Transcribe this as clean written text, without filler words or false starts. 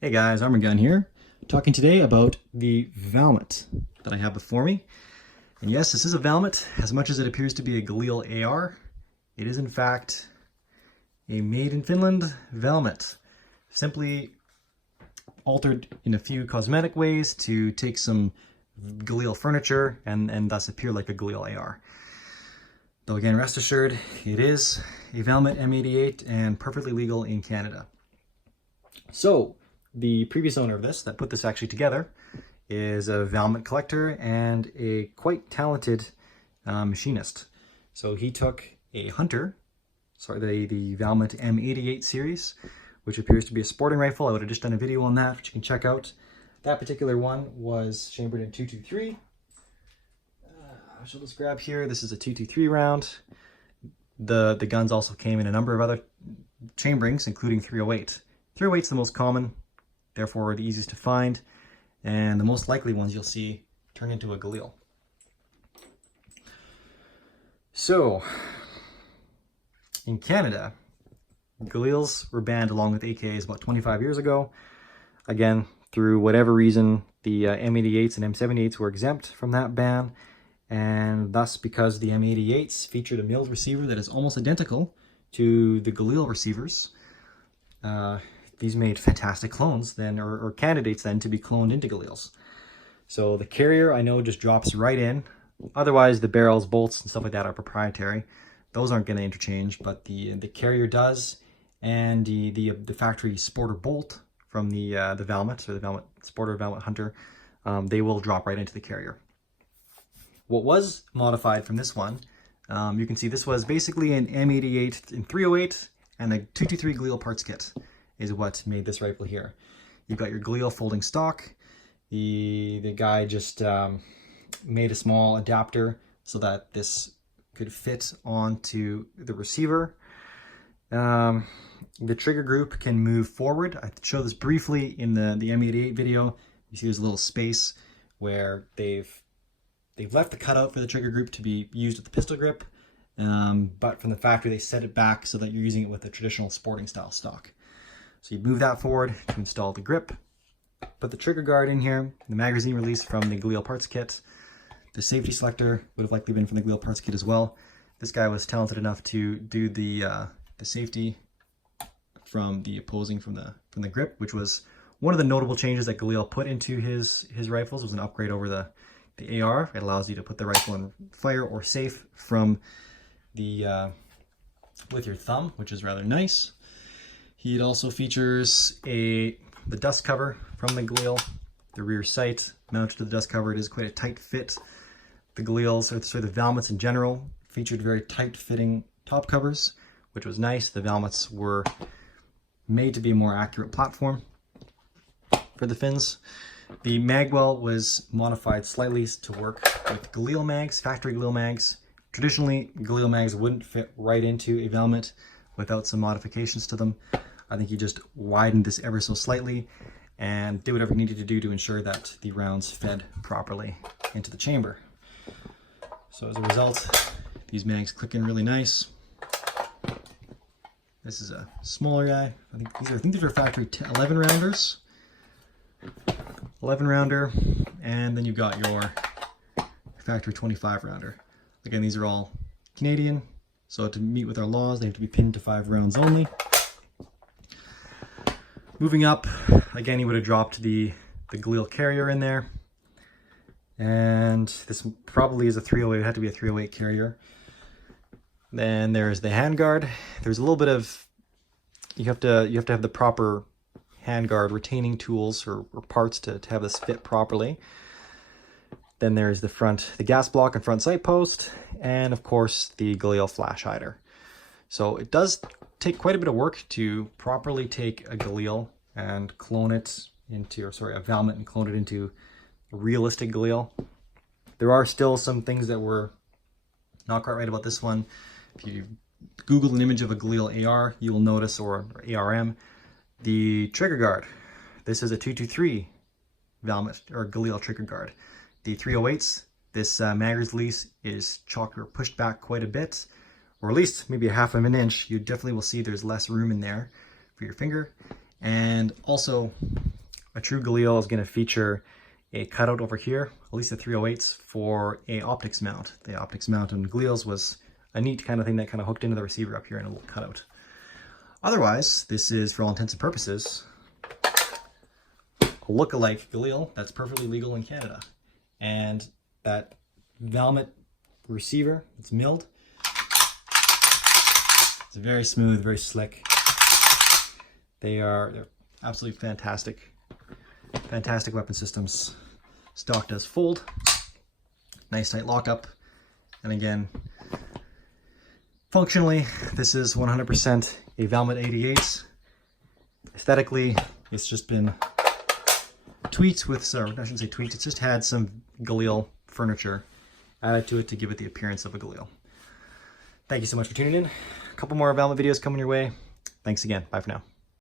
Hey guys, Arm&Gun here, talking today about the Valmet that I have before me. And yes, this is a Valmet. As much as it appears to be a Galil AR, it is in fact a made in Finland Valmet. Simply altered in a few cosmetic ways to take some Galil furniture and thus appear like a Galil AR. Though again, rest assured, it is a Valmet M88 and perfectly legal in Canada. So, the previous owner of this, that put this actually together, is a Valmet collector and a quite talented machinist. So he took a Hunter, the Valmet M88 series, which appears to be a sporting rifle. I would have just done a video on that, which you can check out. That particular one was chambered in .223. I shall just grab here. This is a .223 round. The guns also came in a number of other chamberings, including .308. .308 is the most common, therefore the easiest to find, and the most likely ones you'll see turn into a Galil. So, in Canada, Galils were banned along with AKs about 25 years ago. Again, through whatever reason, the M88s and M78s were exempt from that ban, and thus because the M88s featured a milled receiver that is almost identical to the Galil receivers, these made fantastic clones then, or candidates then, to be cloned into Galils. So the carrier, I know, just drops right in. Otherwise, the barrels, bolts, and stuff like that are proprietary. Those aren't going to interchange, but the carrier does, and the factory sporter bolt from the Valmet, or the Valmet Sporter, Valmet Hunter, they will drop right into the carrier. What was modified from this one, you can see this was basically an M88 in .308 and a .223 Galil parts kit is what made this rifle here. You've got your Galil folding stock. The guy just made a small adapter so that this could fit onto the receiver. The trigger group can move forward. I showed this briefly in the M88 video. You see there's a little space where they've left the cutout for the trigger group to be used with the pistol grip, but from the factory they set it back so that you're using it with a traditional sporting style stock. So you move that forward to install the grip, put the trigger guard in here, the magazine release from the Galil parts kit. The safety selector would have likely been from the Galil parts kit as well. This guy was talented enough to do the safety from the opposing from the grip, which was one of the notable changes that Galil put into his rifles. Was an upgrade over the AR. It allows you to put the rifle in fire or safe from the with your thumb, which is rather nice. It also features the dust cover from the Galil, the rear sight mounted to the dust cover. It is quite a tight fit. The Galils, or the Valmets in general, featured very tight fitting top covers, which was nice. The Valmets were made to be a more accurate platform for the fins. The magwell was modified slightly to work with Galil mags, factory Galil mags. Traditionally, Galil mags wouldn't fit right into a Valmet without some modifications to them. I think you just widened this ever so slightly and did whatever you needed to do to ensure that the rounds fed properly into the chamber. So as a result, these mags click in really nice. This is a smaller guy. I think these are factory 11 rounders. 11 rounder, and then you've got your factory 25 rounder. Again, these are all Canadian, so to meet with our laws, they have to be pinned to 5 rounds only. Moving up, again, you would have dropped the Galil carrier in there, and this probably is a .308. It had to be a .308 carrier. Then there's the handguard. There's a little bit of you have to have the proper handguard retaining tools or parts to have this fit properly. Then there's the gas block and front sight post, and of course the Galil flash hider. So it does take quite a bit of work to properly take a Galil and clone it into, a Valmet and clone it into a realistic Galil. There are still some things that were not quite right about this one. If you Google an image of a Galil AR, you will notice, or ARM, the trigger guard. This is a .223 Valmet or Galil trigger guard. The .308s, this mag release is chalked or pushed back quite a bit, or at least maybe a half of an inch. You definitely will see there's less room in there for your finger. And also A true Galil is going to feature a cutout over here, at least the 308s, for a optics mount. The optics mount on Galils was a neat kind of thing that kind of hooked into the receiver up here in a little cutout. Otherwise, this is, for all intents and purposes, a look-alike Galil that's perfectly legal in Canada. And that Valmet receiver, it's milled. It's very smooth, very slick. They're absolutely fantastic. Fantastic weapon systems. Stock does fold. Nice tight lockup. And again, functionally, this is 100% a Valmet M88. Aesthetically, it's just been tweaked with, sorry, I shouldn't say tweaked, it's just had some Galil furniture added to it to give it the appearance of a Galil. Thank you so much for tuning in. A couple more Valmet videos coming your way. Thanks again. Bye for now.